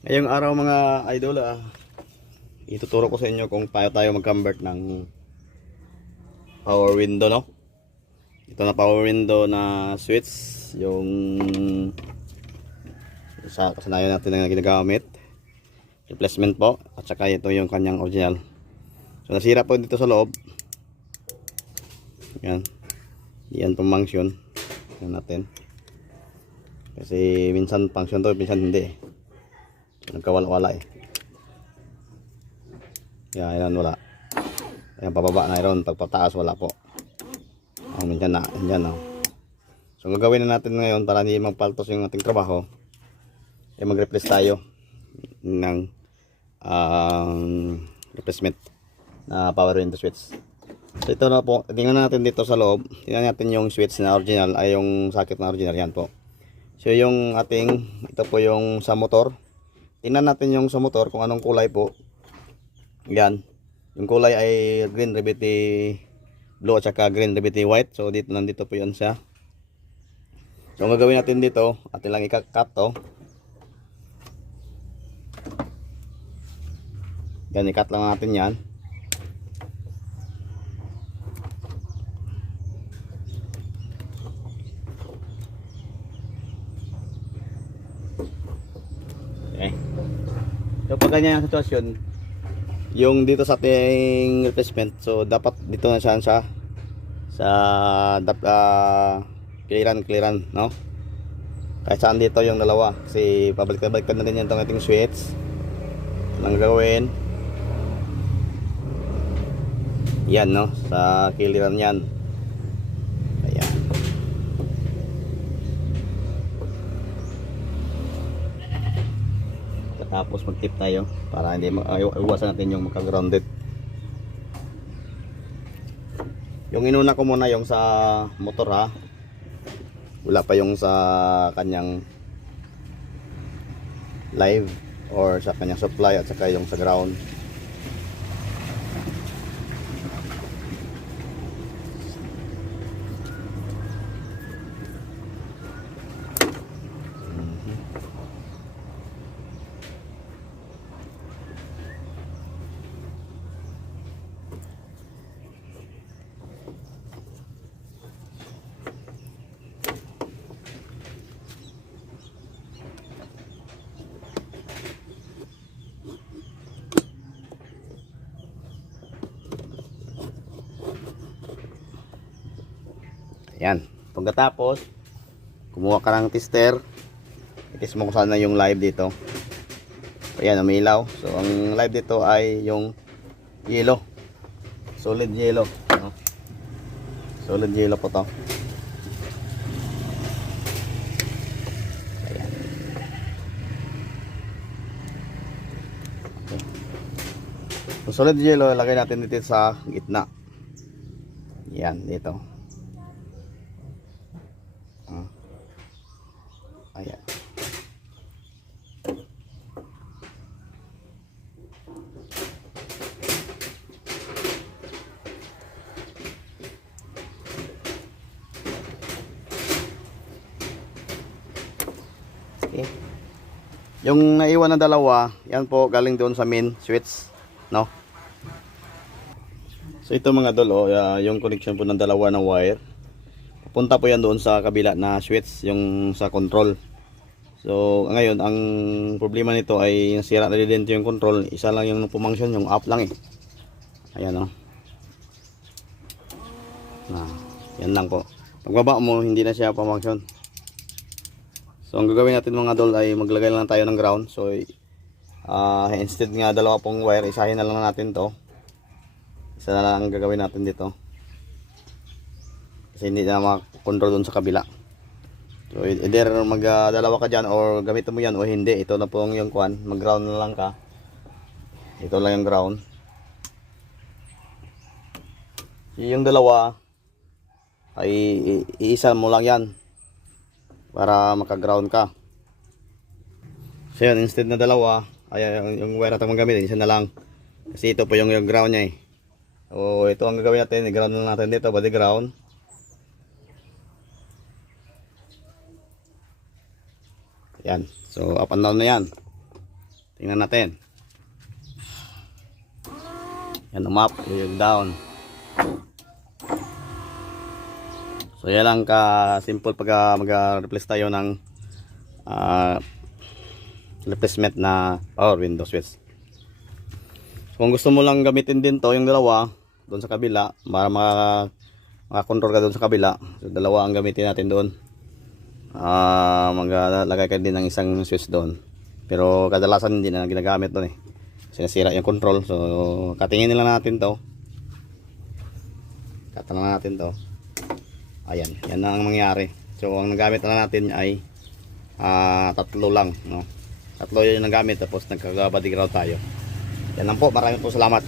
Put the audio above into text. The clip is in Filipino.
Ngayong araw mga idol, ituturo ko sa inyo kung paano tayo mag-convert ng power window, no? Ito na power window na switch, yung sa kasanayan natin na ginagamit. Replacement po, at saka ito yung kanyang original. So nasira po dito sa loob. Yan. Yan pong function. Yan natin. Kasi minsan function to, minsan hindi. Nagkawala-wala eh. Yan, wala. Ayan, pababa na yun. Pagpataas, wala po. Minsan na, yan. So, ang gagawin na natin ngayon para hindi magpaltos yung ating trabaho, ay mag-replace tayo ng replacement na power window switch. So, ito na po. Tingnan natin dito sa loob. Tingnan natin yung switch na original, ay yung socket na original. Yan po. So, yung ating, ito po yung sa motor. Tingnan natin yung sa motor kung anong kulay po. Yan. Yung kulay ay green Reviti blue at saka green Reviti white. So dito, nandito po yun siya. So ang gagawin natin dito, atin lang ika-cut to. Yan, i-cut lang natin yan. Okay. So pag ganyan ang sitwasyon, yung dito sa ating replacement, so dapat dito na siya sa clearan, no? Kahit saan dito yung dalawa, kasi pabalik-balik na din yan itong ating switch. Ang gagawin yan, no? Sa clearan yan. Ayan. Tapos mag-tip tayo para hindi iwasan natin yung magka-grounded. Yung inuna ko muna yung sa motor, ha. Wala pa yung sa kanyang live or sa kanyang supply at saka yung sa ground. Ayan. Pagkatapos, kumuha ka ng tester. I-test mo kung saan na yung live dito. Ayan, umilaw. So, ang live dito ay yung yellow. Solid yellow. No? Solid yellow po to. Ayan. Okay. So, solid yellow, lagay natin dito sa gitna. Ayan, dito. Ayan. Okay. Yung naiwan na dalawa, yan po galing doon sa main switch, no? So ito mga dolo, yung connection po ng dalawa na wire. Punta po yan doon sa kabila na switch, yung sa control. So ngayon ang problema nito ay nasira na din yung control. Isa lang yung pumangsyon, yung up lang eh. Ayan o. Yan lang po. Pagbaba mo hindi na siya pumangsyon. So ang gagawin natin mga dol ay maglagay lang tayo ng ground. So instead nga dalawa pong wire, isahin na lang natin to. Isa na lang ang gagawin natin dito. Kasi hindi na makakontrol doon sa kabila. So either magdalawa ka dyan or gamitin mo yan o hindi. Ito na po yung kwan, mag ground na lang ka. Ito lang yung ground. Yung dalawa ay iisa mo lang yan para maka ground ka. So yun, instead na dalawa ay yung wire natin gamitin, isa na lang. Kasi ito po yung ground nya eh. So ito ang gagawin natin, i-ground na natin dito, body ground. Yan. So up and down na yan. Tingnan natin. Yan, umap, yung down. So yan lang ka simple pag mag-replace tayo ng replacement na power window switch. Kung gusto mo lang gamitin din to yung dalawa doon sa kabila para makakontrol ka doon sa kabila, so dalawa ang gamitin natin doon. Maglagay ka din ng isang switch doon, pero kadalasan hindi na ginagamit doon sinasira yung control. So katingin nila natin to, lang natin to. Ayan, yan na ang mangyari. So ang nagamit na natin ay tatlo lang, no? Tatlo yung nagamit, tapos nagka-body ground tayo. Yan lang po, maraming po salamat.